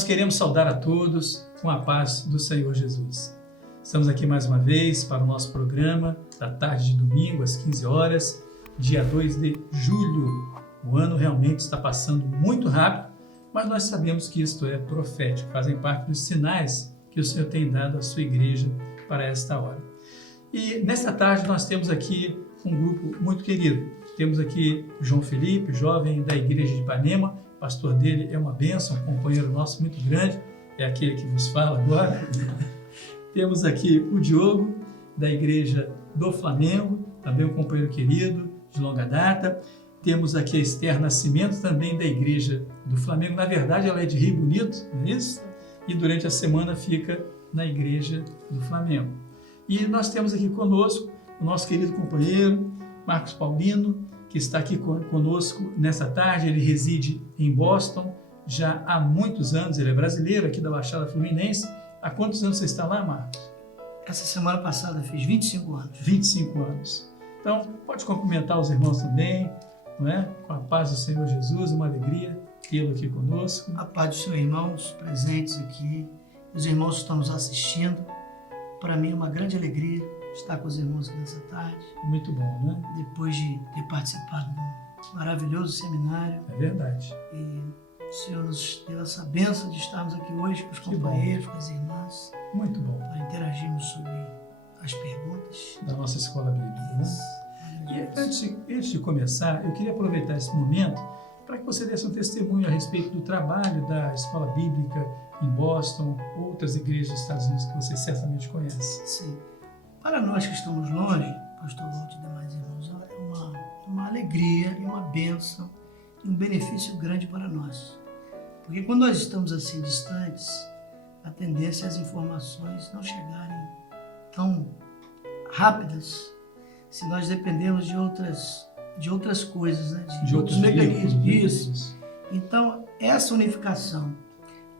Nós queremos saudar a todos com a paz do Senhor Jesus. Estamos aqui mais uma vez para o nosso programa da tarde de domingo, às 15 horas, dia 2 de julho. O ano realmente está passando muito rápido, mas nós sabemos que isto é profético, fazem parte dos sinais que o Senhor tem dado à sua igreja para esta hora. E nesta tarde nós temos aqui um grupo muito querido. Temos aqui João Felipe, jovem da igreja de Ipanema. O pastor dele é uma bênção, um companheiro nosso muito grande, é aquele que vos fala agora. Temos aqui o Diogo, da igreja do Flamengo, também um companheiro querido, de longa data. Temos aqui a Esther Nascimento, também da igreja do Flamengo. Na verdade, ela é de Rio Bonito, não é isso? E durante a semana fica na igreja do Flamengo. E nós temos aqui conosco o nosso querido companheiro, Marcos Paulino, que está aqui conosco nessa tarde. Ele reside em Boston já há muitos anos. Ele é brasileiro aqui da Baixada Fluminense. Há quantos anos você está lá, Marcos? Essa semana passada fiz 25 anos. 25 anos. Então, pode cumprimentar os irmãos também, não é? Com a paz do Senhor Jesus, uma alegria tê-lo aqui conosco. A paz dos seus irmãos presentes aqui, os irmãos que estão nos assistindo. Para mim é uma grande alegria estar com os irmãos aqui nessa tarde. Muito bom, né? Depois de ter participado de um maravilhoso seminário. É verdade. E o Senhor nos deu essa bênção de estarmos aqui hoje com os companheiros, com as irmãs. Muito bom. Para interagirmos sobre as perguntas da nossa escola bíblica, né? E antes de começar, eu queria aproveitar esse momento para que você desse um testemunho a respeito do trabalho da escola bíblica em Boston, outras igrejas dos Estados Unidos que você certamente conhece. Sim. Para nós que estamos longe, pastor Walt e demais irmãos, é uma alegria e uma bênção e um benefício grande para nós. Porque quando nós estamos assim distantes, a tendência é as informações não chegarem tão rápidas se nós dependermos de outras coisas, né? de outros mecanismos. Isso. Então, essa unificação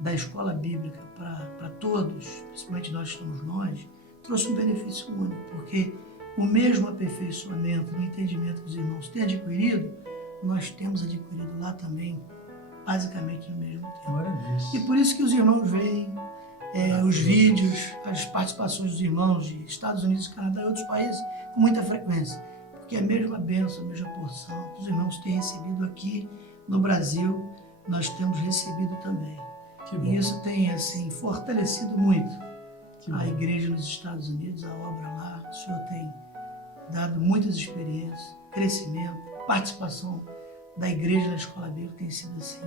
da escola bíblica para todos, principalmente nós que estamos longe, trouxe um benefício único, porque o mesmo aperfeiçoamento no entendimento que os irmãos têm adquirido, nós temos adquirido lá também, basicamente no mesmo tempo. E por isso que os irmãos veem os vídeos, as participações dos irmãos de Estados Unidos, Canadá e outros países com muita frequência, porque a mesma bênção, a mesma porção que os irmãos têm recebido aqui no Brasil, nós temos recebido também. E isso tem assim fortalecido muito a igreja nos Estados Unidos, a obra lá. O Senhor tem dado muitas experiências, crescimento, participação da igreja na escola bíblica tem sido assim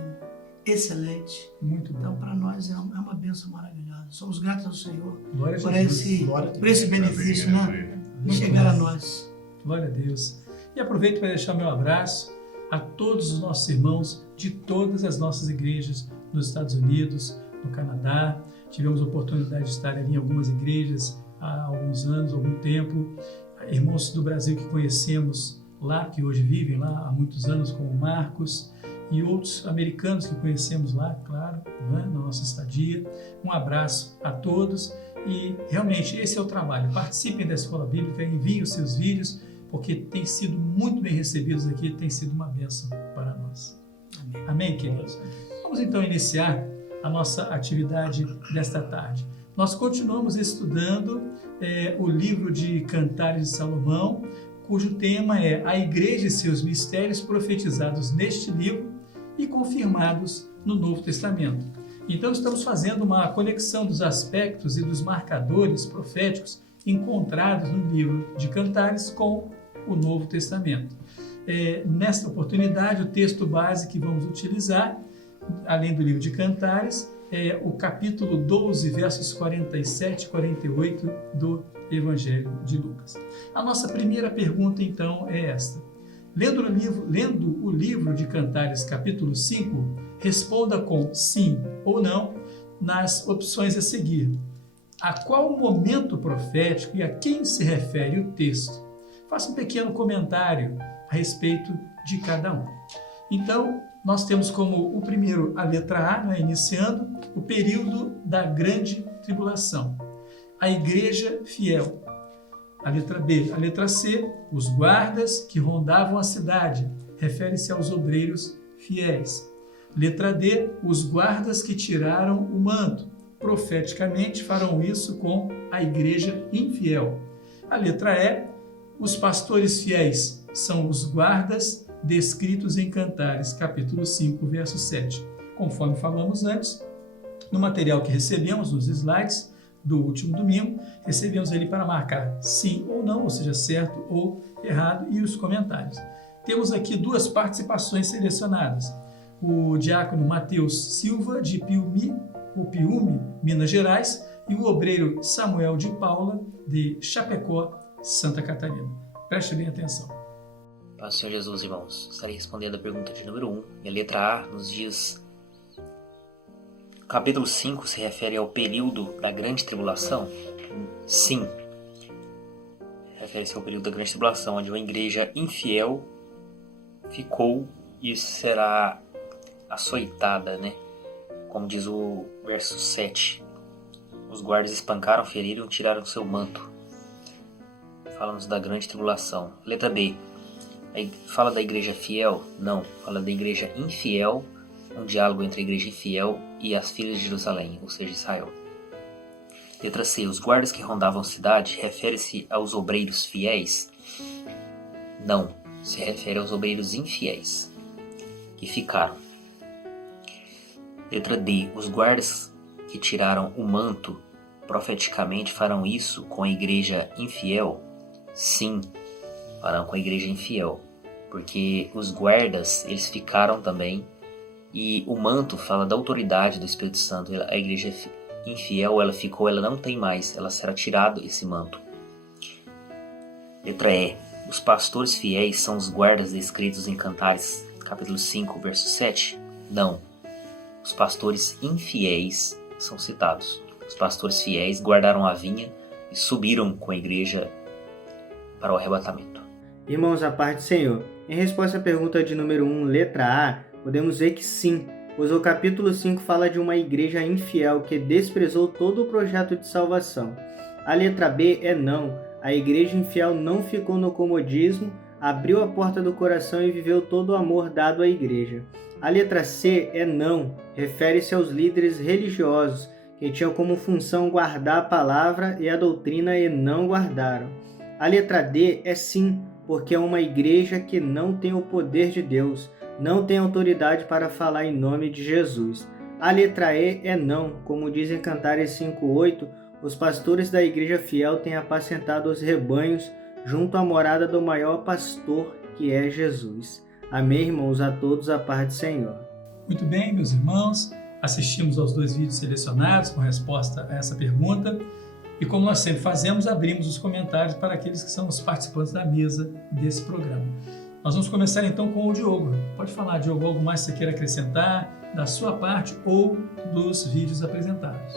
excelente. Muito bom. Então, para nós é uma bênção maravilhosa. Somos gratos ao Senhor por esse benefício, né? De chegar a nós. Glória a Deus. E aproveito para deixar meu abraço a todos os nossos irmãos de todas as nossas igrejas nos Estados Unidos, no Canadá. Tivemos a oportunidade de estar ali em algumas igrejas há alguns anos, algum tempo. Irmãos do Brasil que conhecemos lá, que hoje vivem lá há muitos anos, como o Marcos, e outros americanos que conhecemos lá, claro, né, na nossa estadia. Um abraço a todos e realmente esse é o trabalho. Participem da Escola Bíblica, enviem os seus vídeos, porque tem sido muito bem recebidos aqui, tem sido uma bênção para nós. Amém, Amém, queridos? Vamos então iniciar a nossa atividade desta tarde. Nós continuamos estudando o livro de Cantares de Salomão, cujo tema é a Igreja e seus mistérios profetizados neste livro e confirmados no Novo Testamento. Então estamos fazendo uma conexão dos aspectos e dos marcadores proféticos encontrados no livro de Cantares com o Novo Testamento. Nesta oportunidade, o texto base que vamos utilizar, além do livro de Cantares, é o capítulo 12, versos 47 e 48 do Evangelho de Lucas. A nossa primeira pergunta, então, é esta. Lendo o livro de Cantares, capítulo 5, responda com sim ou não nas opções a seguir. A qual momento profético e a quem se refere o texto? Faça um pequeno comentário a respeito de cada um. Então, nós temos como o primeiro a letra A, né, iniciando o período da grande tribulação. A igreja fiel. A letra B. A letra C, os guardas que rondavam a cidade. Refere-se aos obreiros fiéis. Letra D, os guardas que tiraram o manto. Profeticamente farão isso com a igreja infiel. A letra E, os pastores fiéis são os guardas descritos em Cantares, capítulo 5, verso 7. Conforme falamos antes, no material que recebemos, nos slides do último domingo, recebemos ele para marcar sim ou não, ou seja, certo ou errado, e os comentários. Temos aqui duas participações selecionadas. O diácono Matheus Silva, de Piume, Minas Gerais, e o obreiro Samuel de Paula, de Chapecó, Santa Catarina. Preste bem atenção. Paz do Senhor Jesus, irmãos. Estarei respondendo a pergunta de número 1. E a letra A nos diz: o capítulo 5 se refere ao período da grande tribulação? Sim. Refere-se ao período da grande tribulação, onde uma igreja infiel ficou e será açoitada, né? Como diz o verso 7. Os guardas espancaram, feriram, tiraram seu manto. Falamos da grande tribulação. Letra B. Fala da igreja fiel? Não. Fala da igreja infiel. Um diálogo entre a igreja infiel e as filhas de Jerusalém, ou seja, Israel. Letra C. Os guardas que rondavam a cidade refere-se aos obreiros fiéis? Não. Se refere aos obreiros infiéis que ficaram. Letra D. Os guardas que tiraram o manto profeticamente farão isso com a igreja infiel? Sim, farão com a igreja infiel, porque os guardas, eles ficaram também, e o manto fala da autoridade do Espírito Santo. A igreja infiel, ela ficou, ela não tem mais, ela será tirado esse manto. Letra E. Os pastores fiéis são os guardas descritos em Cantares, capítulo 5, verso 7? Não. Os pastores infiéis são citados. Os pastores fiéis guardaram a vinha e subiram com a igreja para o arrebatamento. Irmãos, a paz do Senhor. Em resposta à pergunta de número 1, letra A, podemos ver que sim, pois o capítulo 5 fala de uma igreja infiel que desprezou todo o projeto de salvação. A letra B é não. A igreja infiel não ficou no comodismo, abriu a porta do coração e viveu todo o amor dado à igreja. A letra C é não. Refere-se aos líderes religiosos, que tinham como função guardar a palavra e a doutrina e não guardaram. A letra D é sim, porque é uma igreja que não tem o poder de Deus, não tem autoridade para falar em nome de Jesus. A letra E é não, como diz em Cantares 5:8, os pastores da igreja fiel têm apacentado os rebanhos junto à morada do maior pastor, que é Jesus. Amém, irmãos, a todos a paz do Senhor. Muito bem, meus irmãos, assistimos aos dois vídeos selecionados com resposta a essa pergunta. E como nós sempre fazemos, abrimos os comentários para aqueles que são os participantes da mesa desse programa. Nós vamos começar então com o Diogo. Pode falar, Diogo, algo mais que você queira acrescentar da sua parte ou dos vídeos apresentados?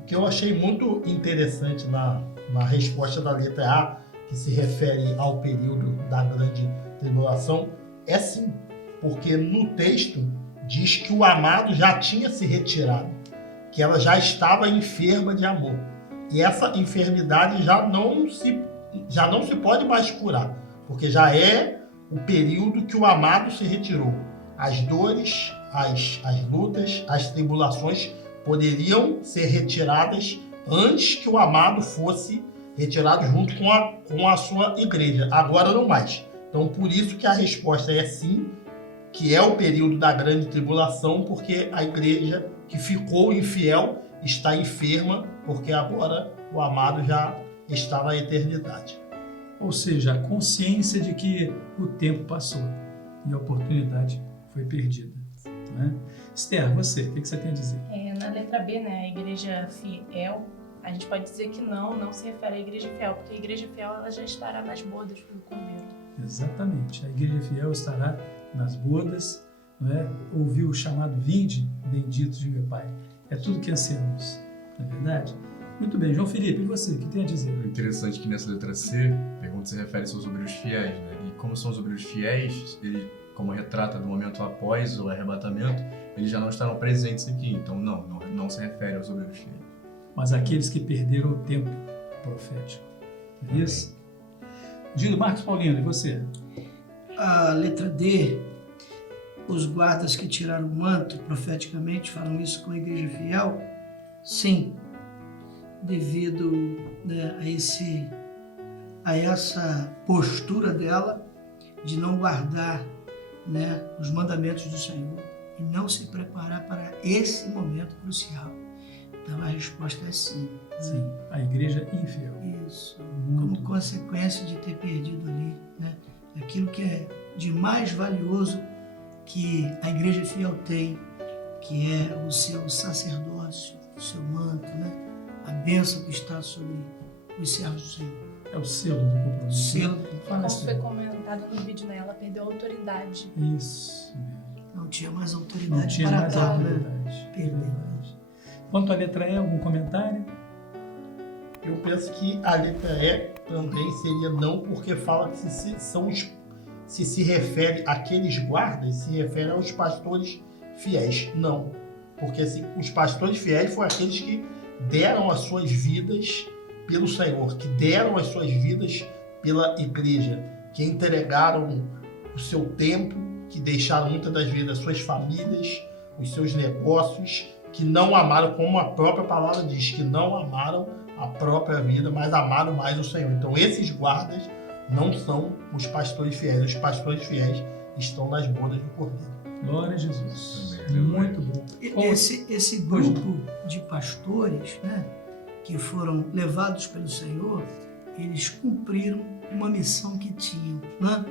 O que eu achei muito interessante na resposta da letra A, que se refere ao período da grande tribulação, é sim, porque no texto diz que o amado já tinha se retirado, que ela já estava enferma de amor. E essa enfermidade já não se pode mais curar, porque já é o período que o amado se retirou. As dores, as lutas, as tribulações poderiam ser retiradas antes que o amado fosse retirado junto com a sua igreja. Agora não mais. Então, por isso que a resposta é sim, que é o período da grande tribulação, porque a igreja que ficou infiel está enferma, porque agora o amado já está na eternidade. Ou seja, a consciência de que o tempo passou e a oportunidade foi perdida. Né? Esther, você, o que você tem a dizer? Na letra B, né, a igreja fiel, a gente pode dizer que não se refere à igreja fiel, porque a igreja fiel ela já estará nas bodas do Cordeiro. Exatamente, a igreja fiel estará nas bodas, não é? Ouviu o chamado vinde, bendito de meu Pai. É tudo que ansiamos, não é verdade? Muito bem, João Felipe, e você, o que tem a dizer? O interessante é que nessa letra C, a pergunta se refere aos obreiros fiéis, né? E como são os obreiros fiéis, ele, como retrata do momento após o arrebatamento, eles já não estarão presentes aqui, então não se refere aos obreiros fiéis. Mas aqueles que perderam o tempo profético, é isso? Gildo Marcos Paulino, e você? A letra D os guardas que tiraram o manto, profeticamente, falam isso com a igreja fiel? Sim, devido, né, a essa postura dela de não guardar, né, os mandamentos do Senhor e não se preparar para esse momento crucial. Então a resposta é sim. Sim, a igreja infiel. Isso. Muito Como consequência de ter perdido ali, né, aquilo que é de mais valioso que a igreja fiel tem, que é o seu sacerdócio, o seu manto, né, a bênção que está sobre os servos do Senhor. É o selo do compromisso. Selo. Fala, Como foi Esther. comentado no vídeo, né? Ela perdeu a autoridade. Isso mesmo. Não tinha mais autoridade Não tinha para mais tal, né? autoridade. Perdeu. Verdade. Quanto à letra E, algum comentário? Eu penso que a letra E também seria não, porque fala que se se refere àqueles guardas, se refere aos pastores fiéis. Não, porque os pastores fiéis foram aqueles que deram as suas vidas pelo Senhor, que deram as suas vidas pela igreja, que entregaram o seu tempo, que deixaram muitas das vezes as suas famílias, os seus negócios, que não amaram, como a própria palavra diz, que não amaram a própria vida, mas amaram mais o Senhor. Então esses guardas não são os pastores fiéis. Os pastores fiéis estão nas bodas do Cordeiro. Glória a Jesus. Amém. Muito bom. Esse grupo de pastores, né, que foram levados pelo Senhor, eles cumpriram uma missão que tinham, né?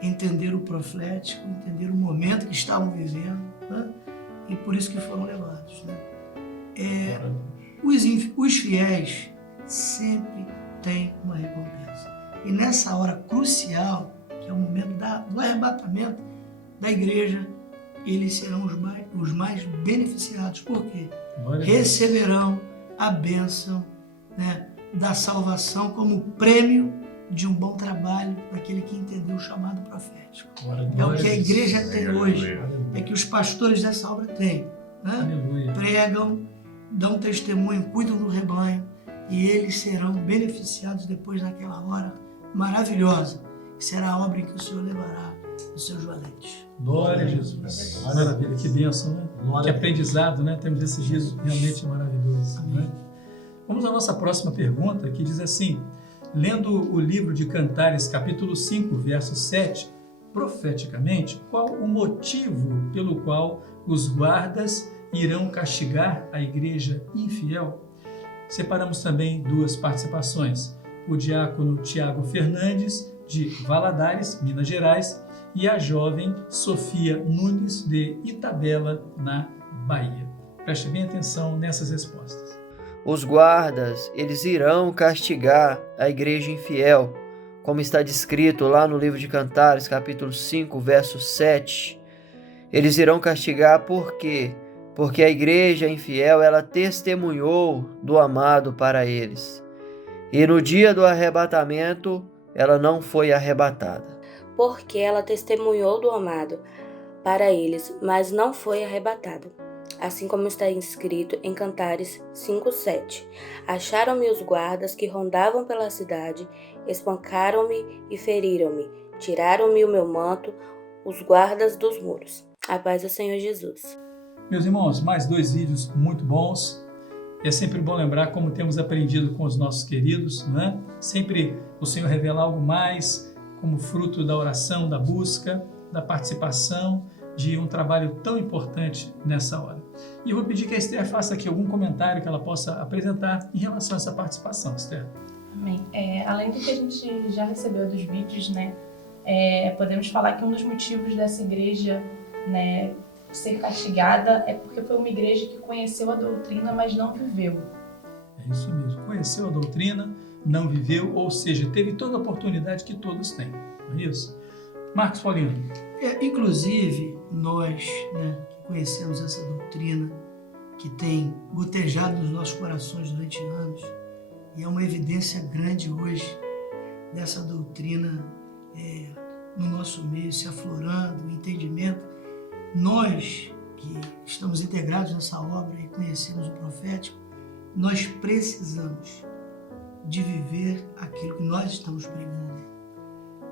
Entender o profético, entender o momento que estavam vivendo, né? E por isso que foram levados, né? Os fiéis sempre têm uma recompensa. E nessa hora crucial, que é o momento do arrebatamento da igreja, eles serão os mais beneficiados. Por quê? Glória a Deus. Receberão a bênção, né, da salvação como prêmio de um bom trabalho daquele que entendeu o chamado profético. É o que a igreja tem hoje, é que os pastores dessa obra têm, né? Aleluia. Pregam, dão testemunho, cuidam do rebanho e eles serão beneficiados depois naquela hora maravilhosa, que será a obra em que o Senhor levará os seus valentes. Glória a Jesus. Maravilha, que bênção, né? Glória Que a Deus. aprendizado, né? Temos esse dia realmente maravilhoso. Amém. Né? Vamos à nossa próxima pergunta, que diz assim: lendo o livro de Cantares, capítulo 5, verso 7, profeticamente, qual o motivo pelo qual os guardas irão castigar a igreja infiel? Separamos também duas participações: o diácono Tiago Fernandes, de Valadares, Minas Gerais, e a jovem Sofia Nunes, de Itabela, na Bahia. Preste bem atenção nessas respostas. Os guardas, eles irão castigar a igreja infiel, como está descrito lá no livro de Cantares, capítulo 5, verso 7. Eles irão castigar por quê? Porque a igreja infiel, ela testemunhou do amado para eles. E no dia do arrebatamento, ela não foi arrebatada. Porque ela testemunhou do amado para eles, mas não foi arrebatada. Assim como está escrito em Cantares 5:7. Acharam-me os guardas que rondavam pela cidade, espancaram-me e feriram-me, tiraram-me o meu manto, os guardas dos muros. A paz do Senhor Jesus. Meus irmãos, mais dois vídeos muito bons. É sempre bom lembrar como temos aprendido com os nossos queridos, não é? Sempre o Senhor revela algo mais, como fruto da oração, da busca, da participação, de um trabalho tão importante nessa hora. E eu vou pedir que a Esther faça aqui algum comentário que ela possa apresentar em relação a essa participação, Esther. Amém. Além do que a gente já recebeu dos vídeos, né, podemos falar que um dos motivos dessa igreja, né, ser castigada é porque foi uma igreja que conheceu a doutrina, mas não viveu. É isso mesmo. Conheceu a doutrina, não viveu, ou seja, teve toda a oportunidade que todos têm. Não é isso? Marcos Paulino. Inclusive, nós, né, que conhecemos essa doutrina, que tem gotejado nos nossos corações durante anos, e é uma evidência grande hoje dessa doutrina no nosso meio, se aflorando, o entendimento. Nós, que estamos integrados nessa obra e conhecemos o profético, nós precisamos de viver aquilo que nós estamos pregando,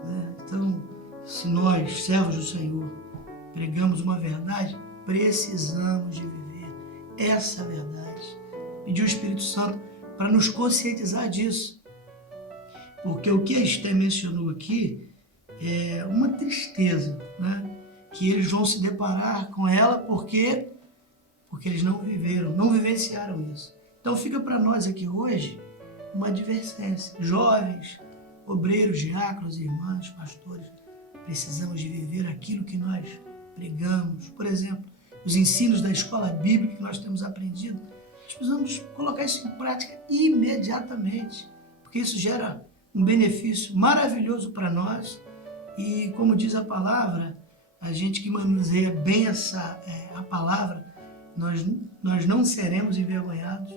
né? Então, se nós, servos do Senhor, pregamos uma verdade, precisamos de viver essa verdade. Pedir o Espírito Santo para nos conscientizar disso. Porque o que a Esther mencionou aqui é uma tristeza, né? Que eles vão se deparar com ela porque eles não viveram, não vivenciaram isso. Então fica para nós aqui hoje uma advertência. Jovens, obreiros, diáconos, irmãs, pastores, precisamos de viver aquilo que nós pregamos. Por exemplo, os ensinos da escola bíblica que nós temos aprendido, nós precisamos colocar isso em prática imediatamente, porque isso gera um benefício maravilhoso para nós. E como diz a palavra, a gente que manuseia bem a palavra, nós não seremos envergonhados,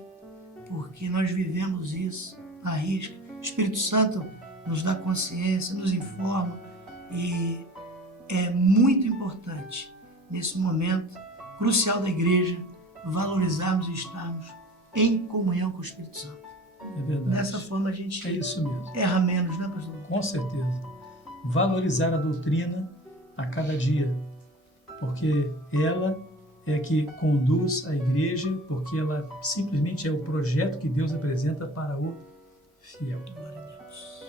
porque nós vivemos isso à risca. O Espírito Santo nos dá consciência, nos informa, e é muito importante, nesse momento crucial da igreja, valorizarmos e estarmos em comunhão com o Espírito Santo. É verdade. Dessa forma a gente É isso mesmo. erra menos, né, pastor? Com certeza. Valorizar a doutrina a cada dia, porque ela é que conduz a igreja, porque ela simplesmente é o projeto que Deus apresenta para o fiel.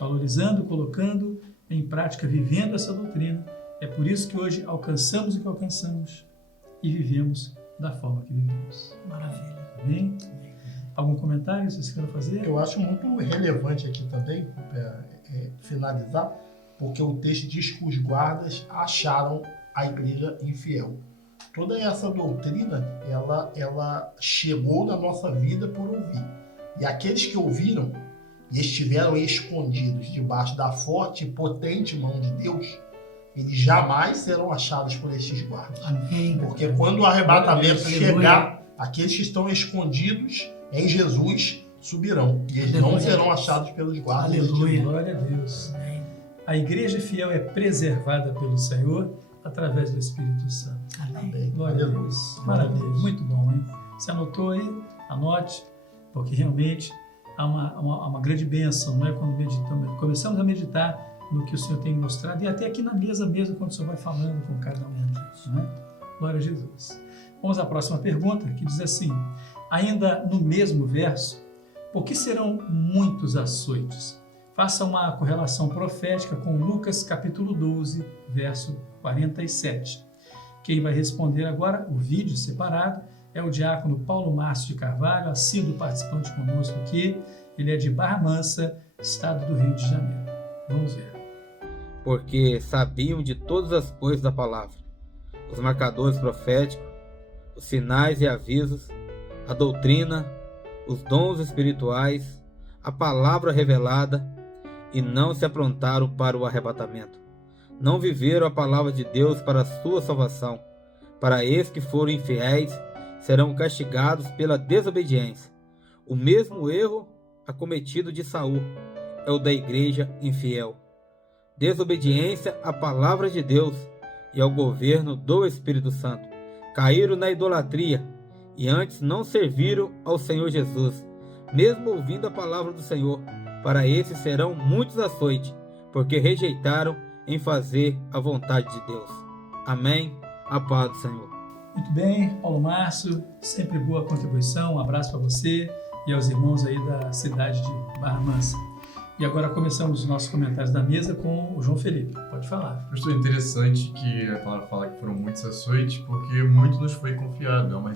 Valorizando, colocando em prática, vivendo essa doutrina. É por isso que hoje alcançamos o que alcançamos e vivemos da forma que vivemos. Maravilha. Amém? Algum comentário que vocês queiram fazer? Eu acho muito relevante aqui também, finalizar, porque o texto diz que os guardas acharam a igreja infiel. Toda essa doutrina, ela chegou na nossa vida por ouvir. E aqueles que ouviram e estiveram escondidos debaixo da forte e potente mão de Deus, eles jamais serão achados por estes guardas. Amém. Porque quando o arrebatamento Aleluia. chegar, aqueles que estão escondidos em Jesus subirão. E eles não Aleluia. serão achados pelos guardas. Aleluia. Glória a Deus. Amém. A igreja fiel é preservada pelo Senhor através do Espírito Santo. Amém. Glória a Aleluia. Deus. Maravilha. Muito bom, hein? Você anotou aí? Anote, porque realmente há uma grande bênção, não é? Quando meditamos, começamos a meditar no que o Senhor tem mostrado, e até aqui na mesa mesmo, quando o Senhor vai falando com cada um, não é? Glória a Jesus. Vamos à próxima pergunta, que diz assim, ainda no mesmo verso, por que serão muitos açoites? Faça uma correlação profética com Lucas capítulo 12, verso 47. Quem vai responder agora, o vídeo separado, é o diácono Paulo Márcio de Carvalho, assíduo participante conosco aqui. Ele é de Barra Mansa, estado do Rio de Janeiro. Vamos ver. Porque sabiam de todas as coisas da palavra, os marcadores proféticos, os sinais e avisos, a doutrina, os dons espirituais, a palavra revelada, e não se aprontaram para o arrebatamento. Não viveram a palavra de Deus para a sua salvação. Para esses que forem infiéis, serão castigados pela desobediência. O mesmo erro acometido de Saul é o da igreja infiel. Desobediência à palavra de Deus e ao governo do Espírito Santo. Caíram na idolatria e antes não serviram ao Senhor Jesus, mesmo ouvindo a palavra do Senhor. Para esses serão muitos açoites, porque rejeitaram em fazer a vontade de Deus. Amém. A paz do Senhor. Muito bem, Paulo Márcio, sempre boa contribuição. Um abraço para você e aos irmãos aí da cidade de Barra Mansa. E agora começamos os nossos comentários da mesa com o João Felipe. Pode falar. Pastor, é interessante que a palavra fala que foram muitos açoites, porque muito nos foi confiado. É uma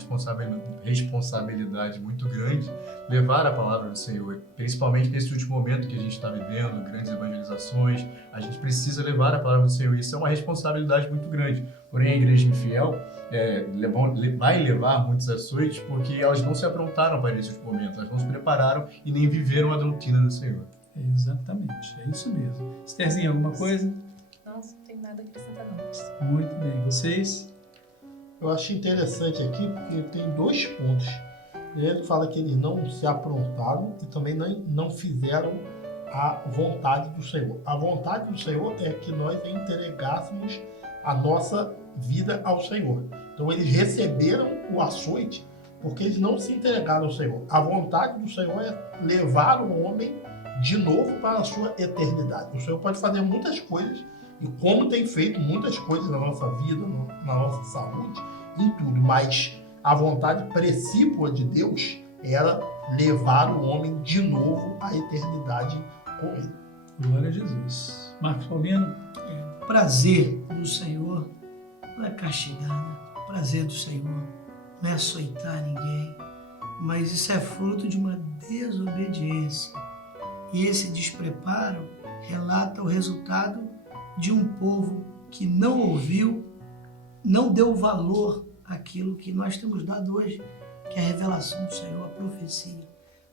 responsabilidade muito grande levar a palavra do Senhor, principalmente nesse último momento que a gente está vivendo, grandes evangelizações. A gente precisa levar a palavra do Senhor. Isso é uma responsabilidade muito grande. Porém, a igreja infiel vai levar muitos açoites porque elas não se aprontaram para esse último momento, elas não se prepararam e nem viveram a doutrina do Senhor. Exatamente, é isso mesmo. Estherzinha, alguma coisa? Não, não tem nada a acrescentar não. Muito bem, vocês? Eu acho interessante aqui porque tem dois pontos. Primeiro, fala que eles não se aprontaram e também não fizeram a vontade do Senhor. A vontade do Senhor é que nós entregássemos a nossa vida ao Senhor. Então, eles receberam o açoite porque eles não se entregaram ao Senhor. A vontade do Senhor é levar o homem de novo para a sua eternidade. O Senhor pode fazer muitas coisas e como tem feito muitas coisas na nossa vida, na nossa saúde, em tudo. Mas a vontade precípua de Deus era levar o homem de novo à eternidade com ele. Glória a Jesus. Marcos Paulino. O prazer do Senhor não é castigar, né? O prazer do Senhor não é açoitar ninguém, mas isso é fruto de uma desobediência. E esse despreparo relata o resultado de um povo que não ouviu, não deu valor àquilo que nós temos dado hoje, que é a revelação do Senhor, a profecia.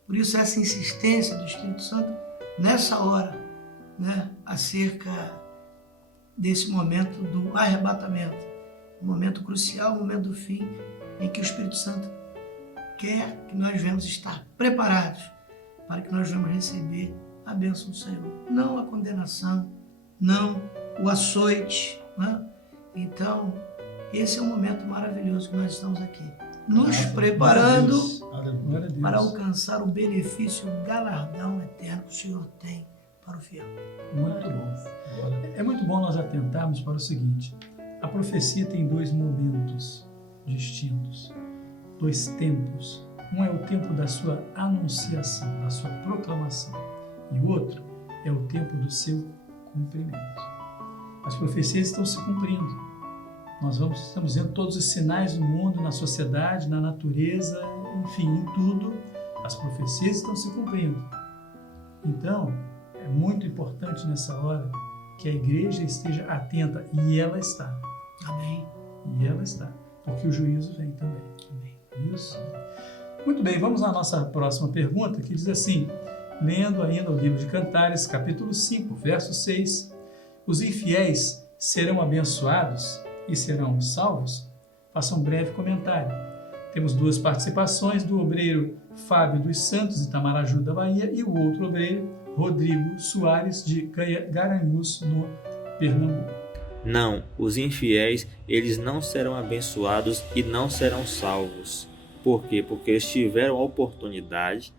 Por isso essa insistência do Espírito Santo nessa hora, né, acerca desse momento do arrebatamento, um momento crucial, um momento do fim, em que o Espírito Santo quer que nós venhamos estar preparados para que nós venhamos receber a bênção do Senhor. Não a condenação, não o açoite, né? Então, esse é um momento maravilhoso que nós estamos aqui, nos preparando para alcançar o benefício, o galardão eterno que o Senhor tem para o fiel. Muito bom. É muito bom nós atentarmos para o seguinte: a profecia tem dois momentos distintos, dois tempos. Um é o tempo da sua anunciação, da sua proclamação, e o outro é o tempo do seu cumprimento. As profecias estão se cumprindo. Estamos vendo todos os sinais do mundo, na sociedade, na natureza, enfim, em tudo. As profecias estão se cumprindo. Então, é muito importante nessa hora que a igreja esteja atenta, e ela está. Amém. E ela está, porque o juízo vem também. Amém. Isso. Muito bem, vamos à nossa próxima pergunta, que diz assim, lendo ainda o livro de Cantares, capítulo 5, verso 6, os infiéis serão abençoados e serão salvos? Faça um breve comentário. Temos duas participações do obreiro Fábio dos Santos, de Itamaraju, da Bahia, e o outro obreiro, Rodrigo Soares, de Garanhuns, no Pernambuco. Não, os infiéis, eles não serão abençoados e não serão salvos. Por quê? Porque eles tiveram a oportunidade,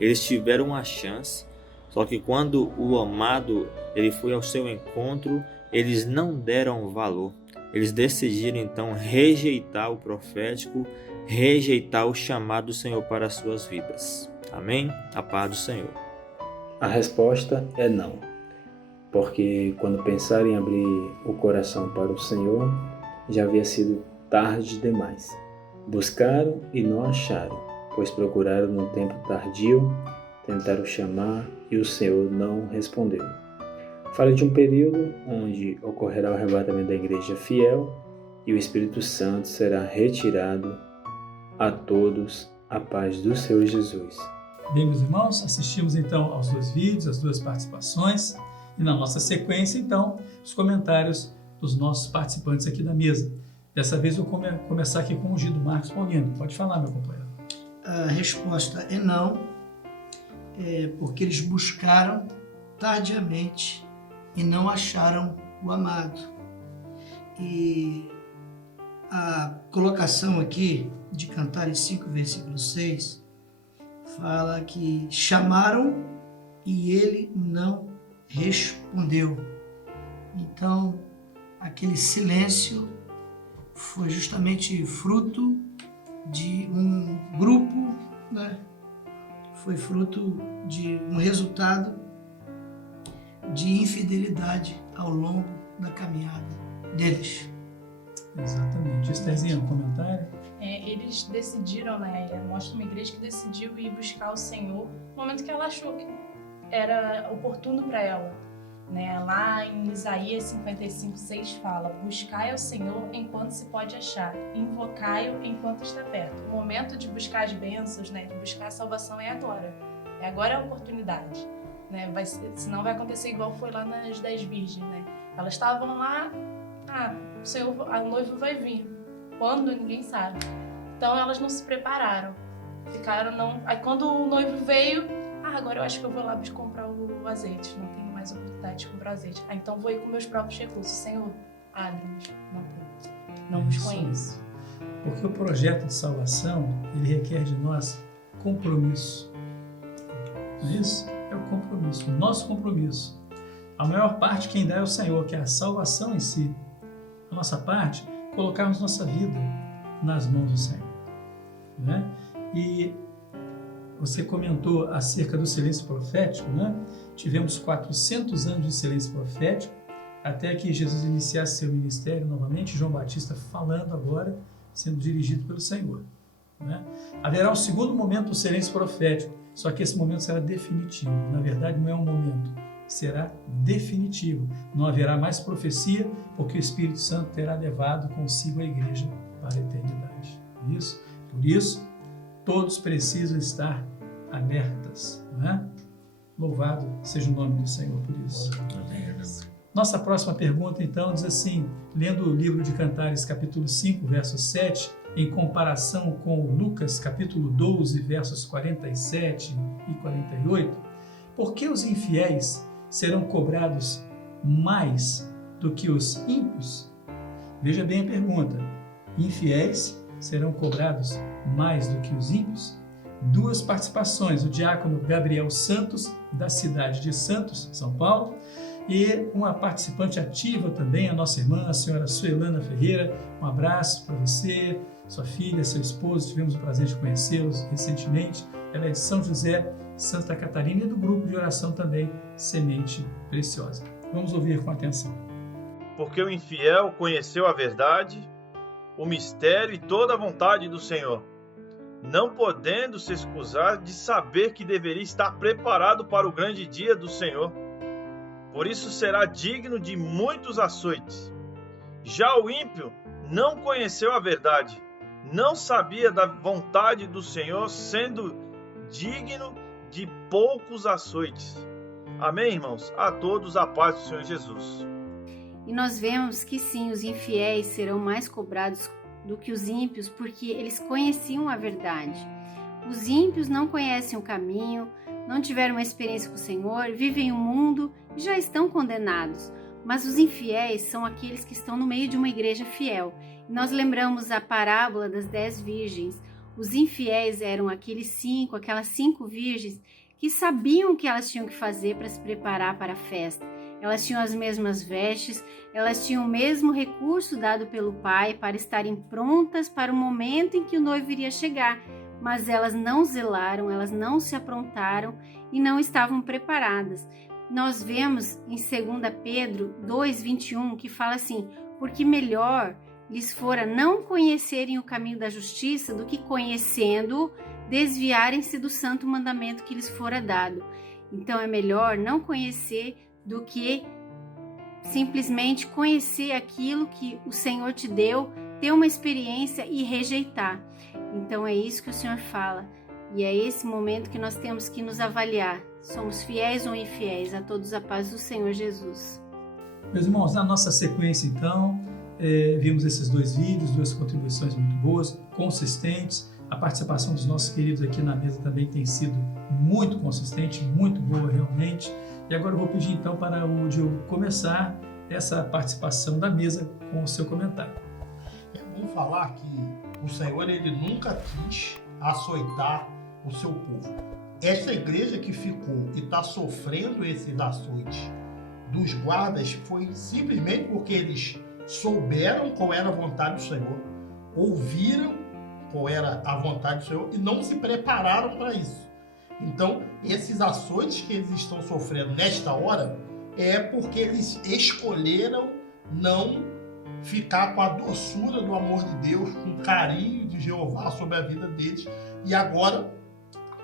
eles tiveram a chance, só que quando o amado ele foi ao seu encontro, eles não deram valor. Eles decidiram então rejeitar o profético, rejeitar o chamado do Senhor para as suas vidas. Amém? A paz do Senhor. A resposta é não, porque quando pensaram em abrir o coração para o Senhor, já havia sido tarde demais. Buscaram e não acharam, pois procuraram no tempo tardio, tentaram chamar e o Senhor não respondeu. Fala de um período onde ocorrerá o arrebatamento da igreja fiel e o Espírito Santo será retirado a todos. A paz do Senhor Jesus. Bem, meus irmãos, assistimos então aos dois vídeos, às duas participações, e na nossa sequência, então, os comentários dos nossos participantes aqui da mesa. Dessa vez eu vou começar aqui com o Gido Marcos Paulino. Pode falar, meu companheiro. A resposta é não, porque eles buscaram tardiamente e não acharam o amado. E a colocação aqui de Cantares 5, versículo 6, fala que chamaram e ele não respondeu. Então, aquele silêncio foi justamente fruto de um grupo, né? Foi fruto de um resultado de infidelidade ao longo da caminhada deles. Exatamente. Estherzinha, um comentário? Eles decidiram, né? Mostra uma igreja que decidiu ir buscar o Senhor no momento que ela achou que era oportuno para ela. Né? Lá em Isaías 55:6 fala: buscai ao Senhor enquanto se pode achar, invocai-o enquanto está perto. O momento de buscar as bênçãos, né? De buscar a salvação é agora. Agora é a oportunidade. Né? Senão vai acontecer igual foi lá nas 10 virgens. Né? Elas estavam lá, o Senhor, o noivo vai vir. Quando? Ninguém sabe. Então elas não se prepararam. Ficaram, não. Aí quando o noivo veio, agora eu acho que eu vou lá comprar o azeite. Não tenho mais oportunidade de comprar azeite. Então vou ir com meus próprios recursos. Senhor, abre-nos. Não vos conheço. Porque o projeto de salvação, ele requer de nós compromisso. Não é isso? É o compromisso, o nosso compromisso A maior parte quem dá é o Senhor, que é a salvação em si. A nossa parte, colocarmos nossa vida nas mãos do Senhor. Né? E você comentou acerca do silêncio profético, né? Tivemos 400 anos de silêncio profético, até que Jesus iniciasse seu ministério novamente, João Batista falando agora, sendo dirigido pelo Senhor. Né? Haverá um segundo momento do silêncio profético, só que esse momento será definitivo. Na verdade, não é um momento, será definitivo. Não haverá mais profecia, porque o Espírito Santo terá levado consigo a igreja para a eternidade. Por isso, todos precisam estar alertas. Né? Louvado seja o nome do Senhor por isso. Nossa próxima pergunta, então, diz assim, lendo o livro de Cantares, capítulo 5, verso 7, em comparação com Lucas, capítulo 12, versos 47 e 48, por que os infiéis serão cobrados mais do que os ímpios? Veja bem a pergunta. Infiéis serão cobrados mais do que os ímpios? Duas participações, o diácono Gabriel Santos, da cidade de Santos, São Paulo, e uma participante ativa também, a nossa irmã, a senhora Suelana Ferreira. Um abraço para você, sua filha, seu esposo, tivemos o prazer de conhecê-los recentemente. Ela é de São José, Santa Catarina, e do grupo de oração também, Semente Preciosa. Vamos ouvir com atenção. Porque o infiel conheceu a verdade, o mistério e toda a vontade do Senhor, não podendo se excusar de saber que deveria estar preparado para o grande dia do Senhor. Por isso será digno de muitos açoites. Já o ímpio não conheceu a verdade, não sabia da vontade do Senhor, sendo digno de poucos açoites. Amém, irmãos? A todos a paz do Senhor Jesus. E nós vemos que sim, os infiéis serão mais cobrados do que os ímpios, porque eles conheciam a verdade. Os ímpios não conhecem o caminho, não tiveram uma experiência com o Senhor, vivem o mundo e já estão condenados. Mas os infiéis são aqueles que estão no meio de uma igreja fiel. E nós lembramos a parábola das 10 virgens. Os infiéis eram aquelas 5 virgens que sabiam o que elas tinham que fazer para se preparar para a festa. Elas tinham as mesmas vestes, elas tinham o mesmo recurso dado pelo pai para estarem prontas para o momento em que o noivo iria chegar, mas elas não zelaram, elas não se aprontaram e não estavam preparadas. Nós vemos em 2 Pedro 2:21 que fala assim, porque melhor lhes fora não conhecerem o caminho da justiça do que conhecendo, desviarem-se do santo mandamento que lhes fora dado. Então é melhor não conhecer do que simplesmente conhecer aquilo que o Senhor te deu, ter uma experiência e rejeitar. Então é isso que o Senhor fala. E é esse momento que nós temos que nos avaliar. Somos fiéis ou infiéis? A todos a paz do Senhor Jesus. Meus irmãos, na nossa sequência então, vimos esses 2 vídeos, 2 contribuições muito boas, consistentes. A participação dos nossos queridos aqui na mesa também tem sido muito consistente, muito boa realmente. E agora eu vou pedir então para o Diogo começar essa participação da mesa com o seu comentário. Vamos falar que o Senhor ele nunca quis açoitar o seu povo. Essa igreja que ficou e está sofrendo esses açoites dos guardas foi simplesmente porque eles souberam qual era a vontade do Senhor, ouviram qual era a vontade do Senhor e não se prepararam para isso. Então, esses açoites que eles estão sofrendo nesta hora é porque eles escolheram não ficar com a doçura do amor de Deus, com o carinho de Jeová sobre a vida deles. E agora,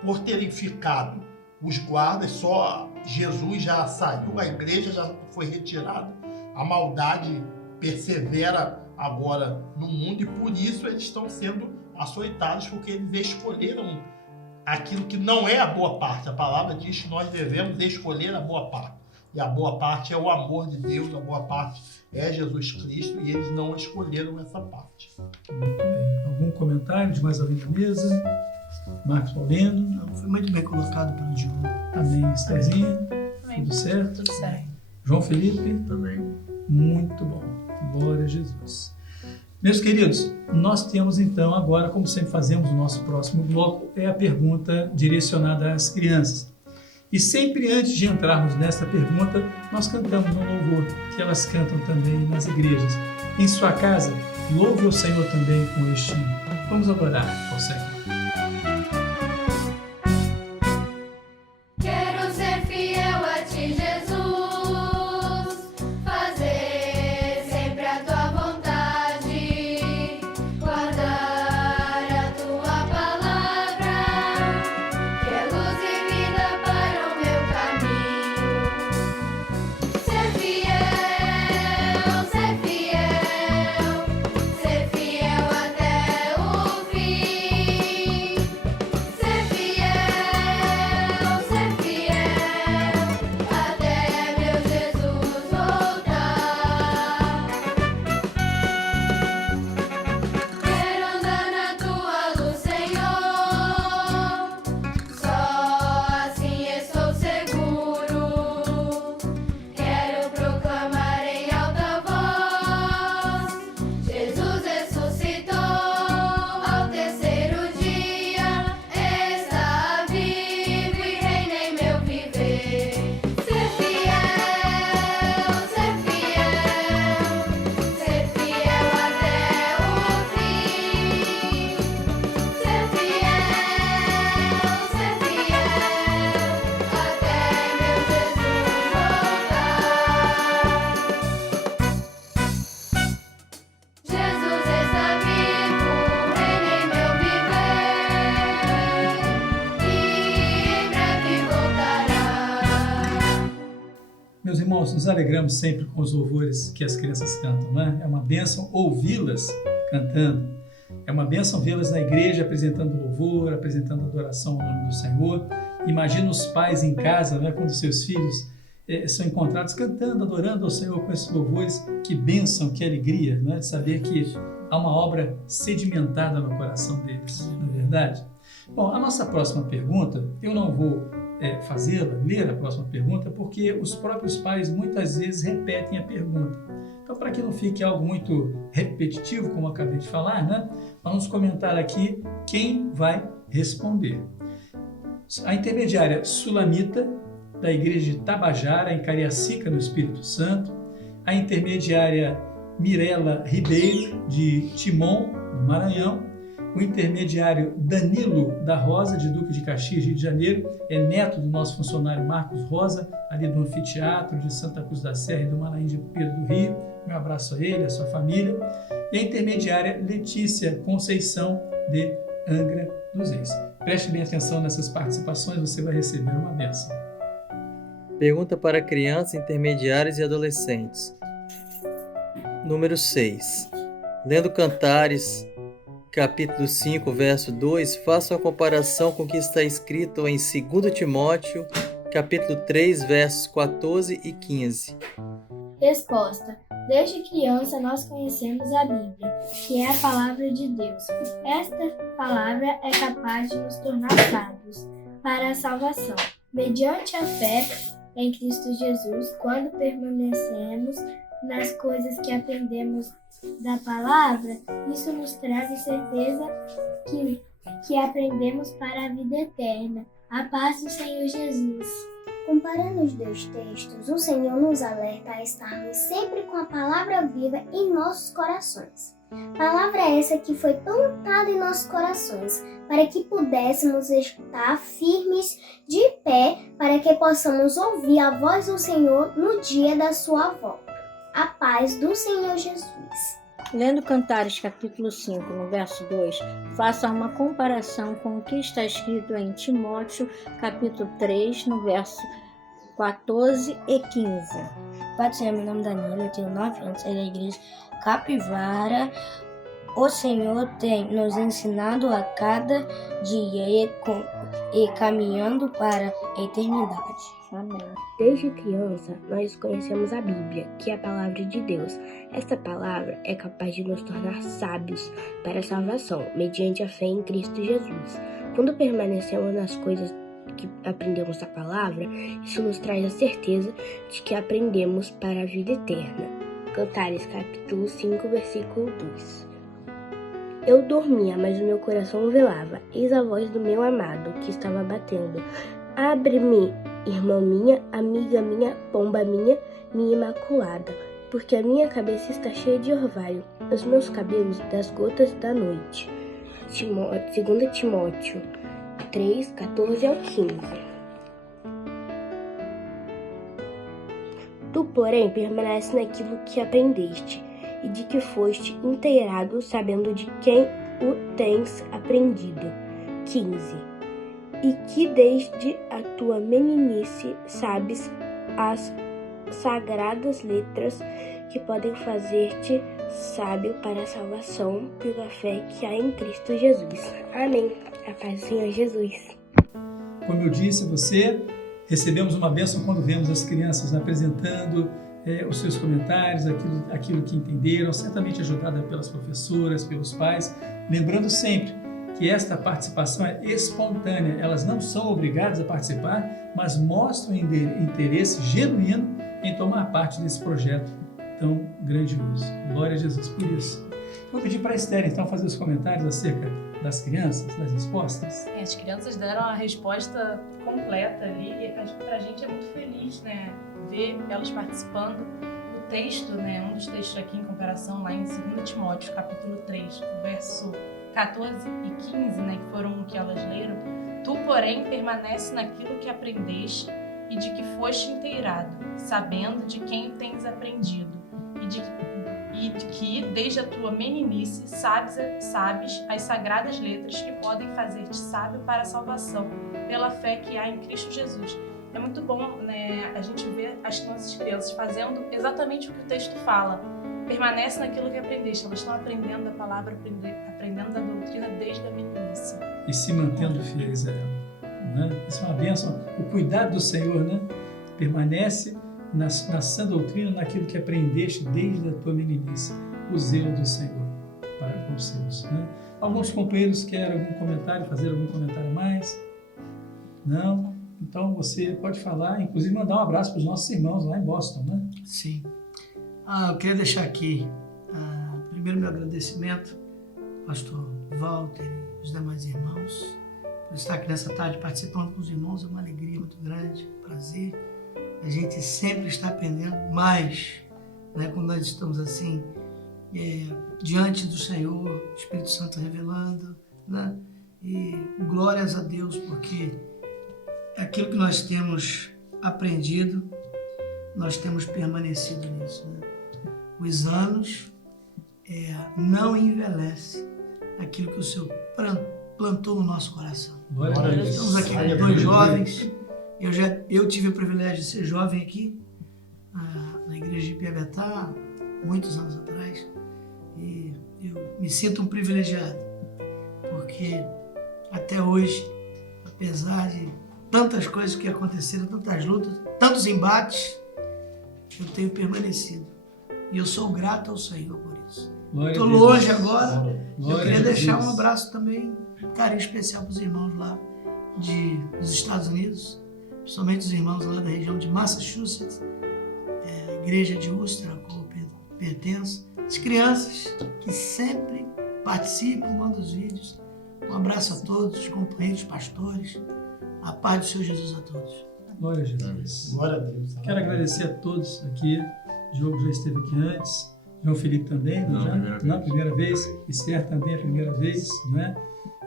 por terem ficado os guardas, só Jesus já saiu, a igreja já foi retirada, a maldade persevera agora no mundo e por isso eles estão sendo açoitados, porque eles escolheram aquilo que não é a boa parte. A palavra diz que nós devemos escolher a boa parte. E a boa parte é o amor de Deus, a boa parte é Jesus Cristo, e eles não escolheram essa parte. Muito bem. Algum comentário de mais alguém da mesa? Marcos Paulino? Não, foi muito bem colocado pelo Diogo. Amém. Estherzinha? Tudo certo? Tudo certo. João Felipe? Também. Muito bom. Glória a Jesus. Meus queridos, nós temos então agora, como sempre fazemos, o nosso próximo bloco é a pergunta direcionada às crianças. E sempre antes de entrarmos nesta pergunta, nós cantamos um louvor, que elas cantam também nas igrejas. Em sua casa, louve o Senhor também com este hino. Vamos adorar ao Senhor. Quero ser fiel a ti, Jesus, fazer sempre a tua vontade, guardar a tua palavra, que é luz e vida para o meu caminho. Ser fiel, ser fiel, ser fiel até o fim. Ser fiel, até meu Jesus voltar. Quero andar na tua luz, Senhor, só assim estou seguro. Quero proclamar em alta voz: Jesus ressuscitou ao terceiro dia, está vivo e reina em meu viver. Ser fiel, ser fiel até o fim. Ser fiel, até meu Jesus voltar. Jesus está vivo, reina em meu viver, e em breve voltará. Meus irmãos, nos alegramos sempre com os louvores que as crianças cantam, né? É uma bênção ouvi-las cantando. É uma bênção vê-las na igreja apresentando louvor, apresentando adoração ao nome do Senhor. Imagina os pais em casa, né, quando seus filhos são encontrados cantando, adorando ao Senhor com esses louvores. Que bênção, que alegria, né, de saber que há uma obra sedimentada no coração deles, não é verdade? Bom, a nossa próxima pergunta, eu não vou ler a próxima pergunta, porque os próprios pais muitas vezes repetem a pergunta. Então, para que não fique algo muito repetitivo, como eu acabei de falar, né, vamos comentar aqui quem vai responder. A intermediária Sulamita, da igreja de Tabajara, em Cariacica, no Espírito Santo. A intermediária Mirela Ribeiro, de Timon, no Maranhão. O intermediário Danilo da Rosa, de Duque de Caxias, Rio de Janeiro, é neto do nosso funcionário Marcos Rosa, ali do anfiteatro de Santa Cruz da Serra e do Maranhão de Pedro do Rio. Um abraço a ele, a sua família. E a intermediária Letícia Conceição, de Angra dos Reis. Preste bem atenção nessas participações, você vai receber uma bênção. Pergunta para crianças, intermediários e adolescentes. Número 6. Lendo Cantares, capítulo 5, verso 2, faça uma comparação com o que está escrito em 2 Timóteo, capítulo 3, versos 14 e 15. Resposta. Desde criança nós conhecemos a Bíblia, que é a palavra de Deus. Esta palavra é capaz de nos tornar sábios para a salvação. Mediante a fé em Cristo Jesus, quando permanecemos nas coisas que aprendemos da palavra, isso nos traz a certeza que aprendemos para a vida eterna. A paz do Senhor Jesus. Comparando os dois textos, o Senhor nos alerta a estarmos sempre com a palavra viva em nossos corações. Palavra essa que foi plantada em nossos corações, para que pudéssemos estar firmes de pé, para que possamos ouvir a voz do Senhor no dia da sua volta. A paz do Senhor Jesus. Lendo Cantares capítulo 5, no verso 2, faça uma comparação com o que está escrito em Timóteo capítulo 3, no verso 14 e 15. Pode ser, meu nome é Danilo, eu tenho 9 anos, sou da igreja Capivara. O Senhor tem nos ensinado a cada dia e caminhando para a eternidade. Amém. Desde criança, nós conhecemos a Bíblia, que é a palavra de Deus. Esta palavra é capaz de nos tornar sábios para a salvação, mediante a fé em Cristo Jesus. Quando permanecemos nas coisas que aprendemos da palavra, isso nos traz a certeza de que aprendemos para a vida eterna. Cantares, capítulo 5, versículo 2. Eu dormia, mas o meu coração velava. Eis a voz do meu amado, que estava batendo. Abre-me, irmã minha, amiga minha, pomba minha, minha imaculada, porque a minha cabeça está cheia de orvalho, os meus cabelos das gotas da noite. 2 Timóteo 3, 14 ao 15. Tu, porém, permanece naquilo que aprendeste, e de que foste inteirado, sabendo de quem o tens aprendido. 15. E que desde a tua meninice sabes as sagradas letras que podem fazer-te sábio para a salvação pela fé que há em Cristo Jesus. Amém. A paz do Senhor Jesus. Como eu disse a você, recebemos uma bênção quando vemos as crianças apresentando os seus comentários, aquilo que entenderam, certamente ajudada pelas professoras, pelos pais. Lembrando sempre que esta participação é espontânea, elas não são obrigadas a participar, mas mostram interesse genuíno em tomar parte desse projeto tão grandioso. Glória a Jesus por isso. Vou pedir para a Esther, então, fazer os comentários acerca das crianças, das respostas. As crianças deram a resposta completa ali e para a gente é muito feliz, né, ver elas participando. O texto, né, um dos textos aqui em comparação lá em 2 Timóteo, capítulo 3, verso 14 e 15, né, que foram o que elas leram. Tu, porém, permanece naquilo que aprendeste e de que foste inteirado, sabendo de quem tens aprendido e de que desde a tua meninice sabes as sagradas letras que podem fazer-te sábio para a salvação pela fé que há em Cristo Jesus. É muito bom, né, a gente ver as nossas crianças fazendo exatamente o que o texto fala. Permanece naquilo que aprendeste. Elas estão aprendendo a palavra, aprendendo da doutrina desde a meninice. E se mantendo fiéis a ela. Né? Isso é uma bênção. O cuidado do Senhor, né? Permanece na sã doutrina, naquilo que aprendeste desde a tua meninice. O zelo do Senhor para com os seus. Né? Alguns companheiros querem algum comentário, fazer algum comentário a mais? Não? Então você pode falar, inclusive mandar um abraço para os nossos irmãos lá em Boston, né? Sim. Eu queria deixar aqui, primeiro, meu agradecimento ao pastor Walter e os demais irmãos por estar aqui nessa tarde participando com os irmãos. É uma alegria muito grande, um prazer. A gente sempre está aprendendo mais, né, quando nós estamos assim, diante do Senhor, o Espírito Santo revelando, né? E glórias a Deus, porque aquilo que nós temos aprendido, nós temos permanecido nisso, né? Os anos não envelhece aquilo que o Senhor plantou no nosso coração. Estamos aqui com dois jovens. Eu tive o privilégio de ser jovem aqui, na igreja de Piabetá, muitos anos atrás, e eu me sinto um privilegiado, porque até hoje, apesar de tantas coisas que aconteceram, tantas lutas, tantos embates, eu tenho permanecido. E eu sou grato ao Senhor por isso. Estou longe agora. Eu queria deixar um abraço também, um carinho especial para os irmãos lá dos Estados Unidos, principalmente os irmãos lá da região de Massachusetts, a igreja de Worcester, a qual eu pertenço. As crianças que sempre participam, mandam os vídeos. Um abraço a todos, os companheiros, pastores. A paz do Senhor Jesus a todos. Glória a Jesus. Glória a Deus. Quero agradecer a todos aqui. Diogo já esteve aqui antes. João Felipe também, não, primeira vez. Esther também é a primeira vez, não é?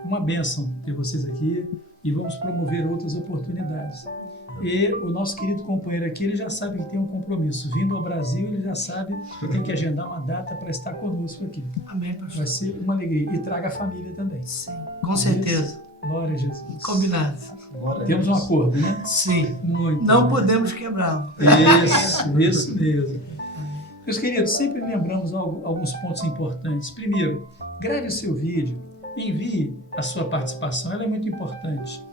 Uma bênção ter vocês aqui e vamos promover outras oportunidades. E o nosso querido companheiro aqui, ele já sabe que tem um compromisso. Vindo ao Brasil, ele já sabe que tem que agendar uma data para estar conosco aqui. Amém, pastor. Vai ser uma alegria. E traga a família também. Sim, com certeza. Glória a Jesus. Combinado. Temos um acordo, né? Sim. Muito não bem. podemos quebrá-lo. Isso mesmo. Meus queridos, sempre lembramos alguns pontos importantes. Primeiro, grave o seu vídeo, envie a sua participação, ela é muito importante.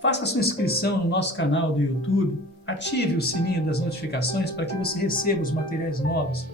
Faça a sua inscrição no nosso canal do YouTube, ative o sininho das notificações para que você receba os materiais novos.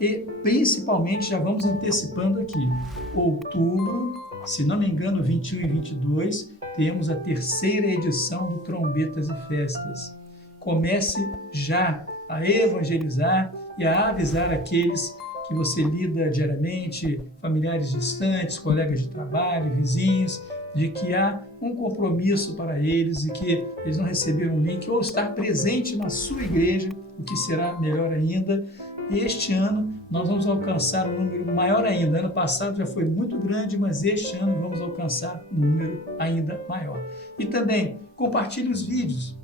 E, principalmente, já vamos antecipando aqui, outubro, se não me engano, 21 e 22, temos a 3ª edição do Trombetas e Festas. Comece já a evangelizar e a avisar aqueles que você lida diariamente, familiares distantes, colegas de trabalho, vizinhos, de que há um compromisso para eles e que eles não receberam o link, ou estar presente na sua igreja, o que será melhor ainda. E este ano nós vamos alcançar um número maior ainda. Ano passado já foi muito grande, mas este ano vamos alcançar um número ainda maior. E também compartilhe os vídeos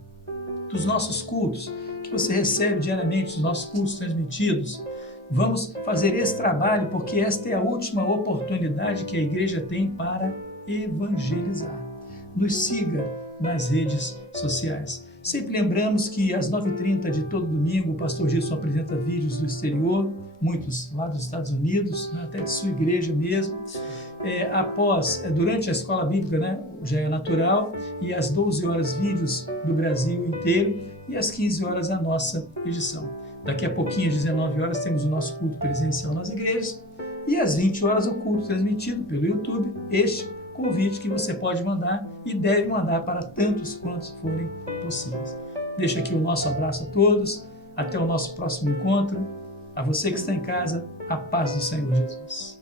dos nossos cultos, que você recebe diariamente, os nossos cultos transmitidos. Vamos fazer esse trabalho porque esta é a última oportunidade que a igreja tem para evangelizar. Nos siga nas redes sociais. Sempre lembramos que às 9h30 de todo domingo o pastor Gilson apresenta vídeos do exterior, muitos lá dos Estados Unidos, até de sua igreja mesmo. Durante a escola bíblica, já é natural, e às 12 horas vídeos do Brasil inteiro, e às 15 horas a nossa edição. Daqui a pouquinho, às 19 horas, temos o nosso culto presencial nas igrejas, e às 20 horas o culto transmitido pelo YouTube, este convite que você pode mandar e deve mandar para tantos quantos forem possíveis. Deixo aqui o nosso abraço a todos, até o nosso próximo encontro. A você que está em casa, a paz do Senhor Jesus.